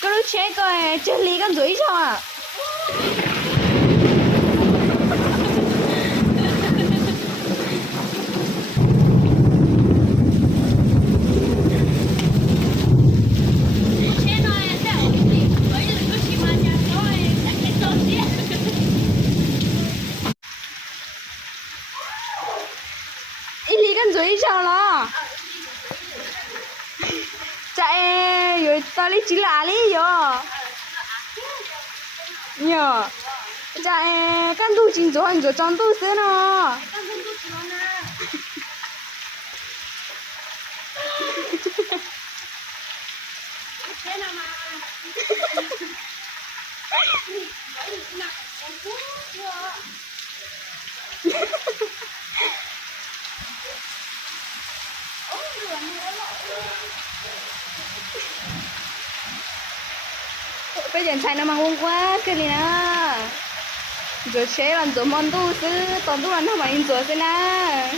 cái lúc chế coi chân lý con dưới sao à ít lý con dưới sao lo chạy rồi ta lấy chỉ là lý rồi nhờ chạy căn tu chính rồi anh rồi trong tu xứ nó bây giờ chạy nó mà hôm qua cái gì nữa rồi chế làm rồi món tu xứ toàn tu làm nó mà in rồi thế na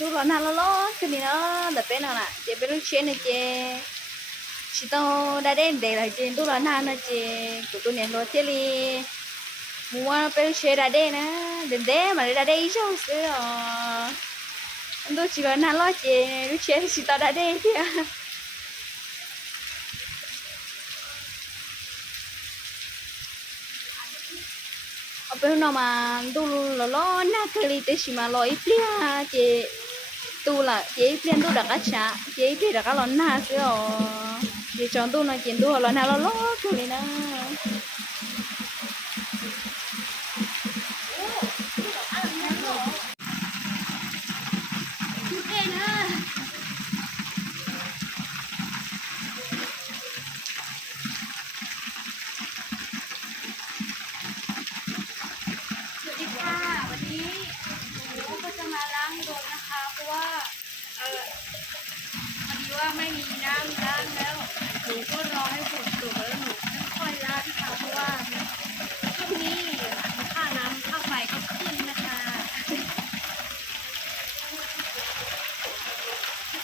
tu làm nào lo cái gì nó đợt bên nào nè chị bên lúc chế này chị chỉ tao đã đến để lại chị tu làm nào nè chị tụi tôi nhận đồ thế li mua bên chế đã đến nè đến đấy mà đã đến sao xíu tôi chỉ làm nào lo chị lúc chế chỉ tao đã đến thì ở bên nào mà tu lo na cái li tới chỉ mà lo ít lia chị tu là chị liên tu đặt cá chả chị thì đặt cá lon na xíu chị chọn tu nói chuyện tu lon na lo cái li naไม่มีน้ำล้างแล้วหนูก็รอให้ฝนตกแล้วหนูค่อยล้างค่ะเพราะว่าช่วงนี้ค่าน้ำค่าไฟก็ขึ้นนะคะ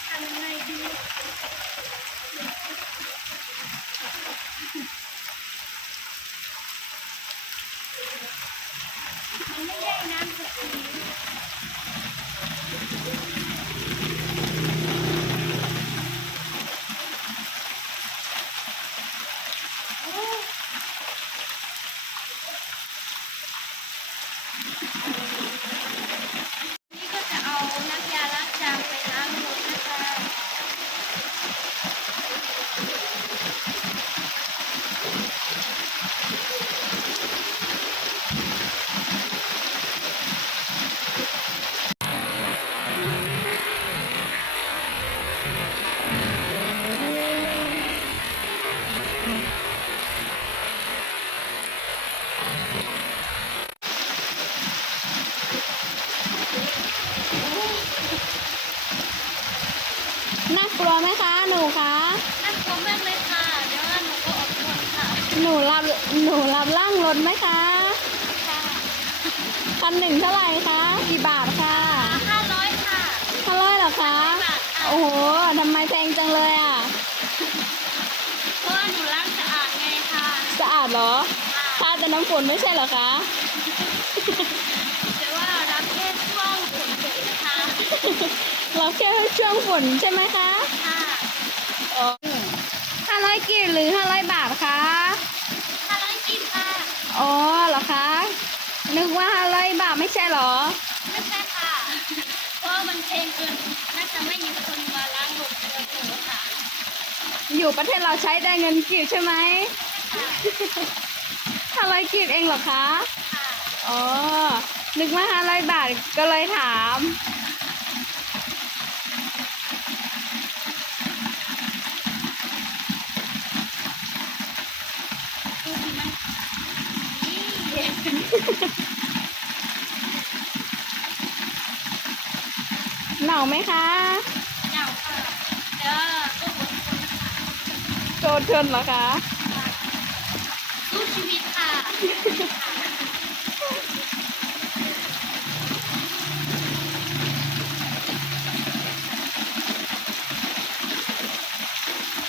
ทำยังไงดีมันไม่ได้น้ำสักทีน่ากลัวไหมคะหนูคะน่ากลัวมากเลยค่ะเดี๋ยวหนูก็อดทนค่ะหนูรับล่างรถไหมคะค่ะคันหนึ่งเท่าไหร่คะกี่บาทค่ะ500ค่ะ500เหรอคะโอ้โหทำไมแพงจังเลยอ่ะเพราะว่าหนูล้างสะอาดไงค่ะสะอาดเหรอค่ะแต่น้ำฝนไม่ใช่เหรอคะแต่ว่ารับแค่ช่วงฝนตกนะคะเราแค่ช่วงฝนใช่ไหมคะค่ะอ๋อ กีบหรือ500 บาทคะ500 กีบค่ะอ๋อเหรอคะนึกว่า500 บาทไม่ใช่เหรอไม่ใช่ค่ะเพราะมันแพงเกินน่าจะไม่มีคนมาล้างรถเกินค่ะอยู่ประเทศเราใช้ได้เงินกีบใช่ไหม500 กีบเองเหรอคะค่ะอ๋อนึกว่า500 บาทก็เลยถามดูสิมันนี่หนาวไหมคะเหงาค่ะเดี๋ยวก็อดทนนะคะโจทนเหรอคะสู้ชีวิตค่ะ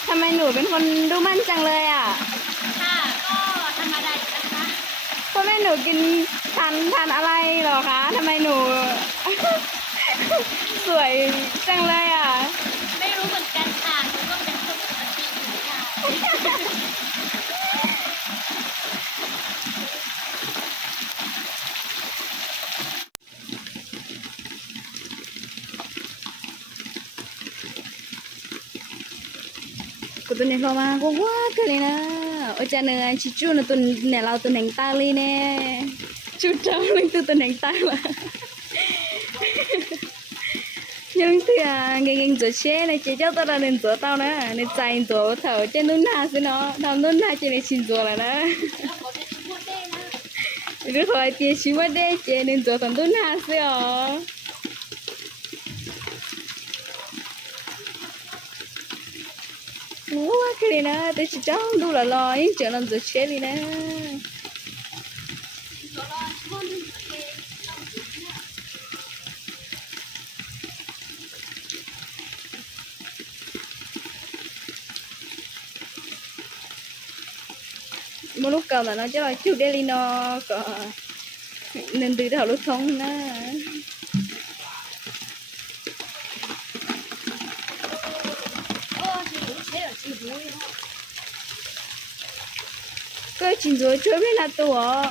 ทำไมหนูเป็นคนดูมั่นจังเลยอ่ะค่ะก็ธรรมดาอยู่นะคะพ่อแม่หนูกินทานอะไรเหรอคะทำไมหนู สวยจังเลยอ่ะไม่รู้เหมือนกันค่ะหนูก็เป็นคนปกติอยู่ค่ะกูตัวนี้เข้ามากูว่ากันเลยนะโอ้จานเนยชิจูนะตัวเนี่ยเราตัวหนังตาเลยเนี่ยชุดเจ้าเลยตัวหนังตาละยังเถื่อเก่งๆตัวเช่ในเจ้าตัวเราเดินตัวเต้านะในใจตัวเถาเจ้านุ่นหน้าสิเนาะทำนุ่นหน้าเจในชินตัวแล้วนะหรือคอยเตี้ยชิวเด้เจในตัวทำนุ่นหน้าสิอ๋อว่ากันเลยนะแต่ชิจ้าดูละลอยเจอเราตัวเช่เลยนะmột lúc cầu là nó cho là chú Delino có nên từ đầu lúc không na cái chuyện rồi chưa biết là tổ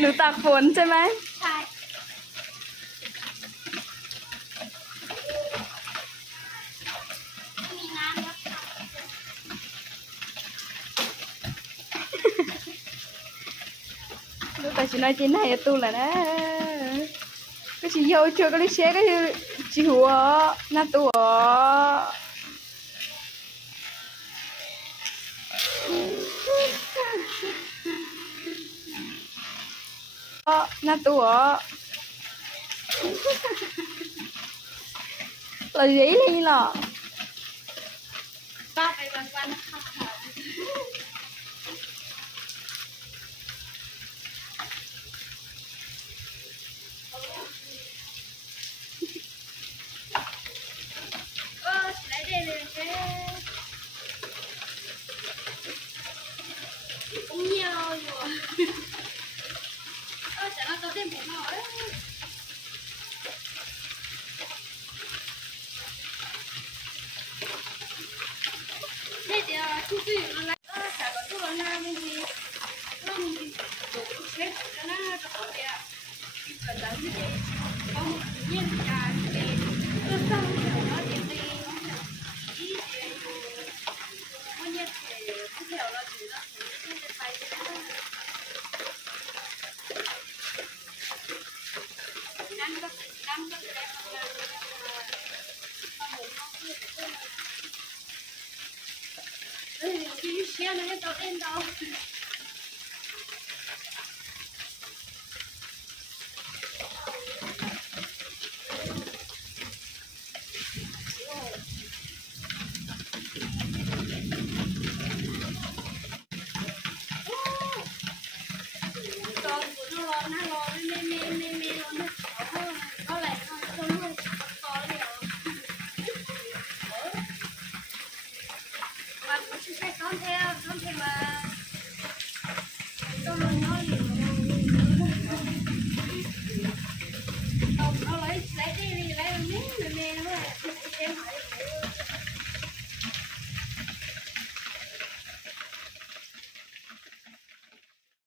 หนูตากฝนใช่ไหมใช่มีน้ำแล้วค่ะลูกแต่ฉันน้อยจีนให้ตู้แหละนะก็chỉ yêu chưa có đi xe cái chỉหัวหน้าตัวหน้าตัวเราเย้เลยเหรอป้าไปวันๆนะคะ ใช่ซ้อมเพลงมา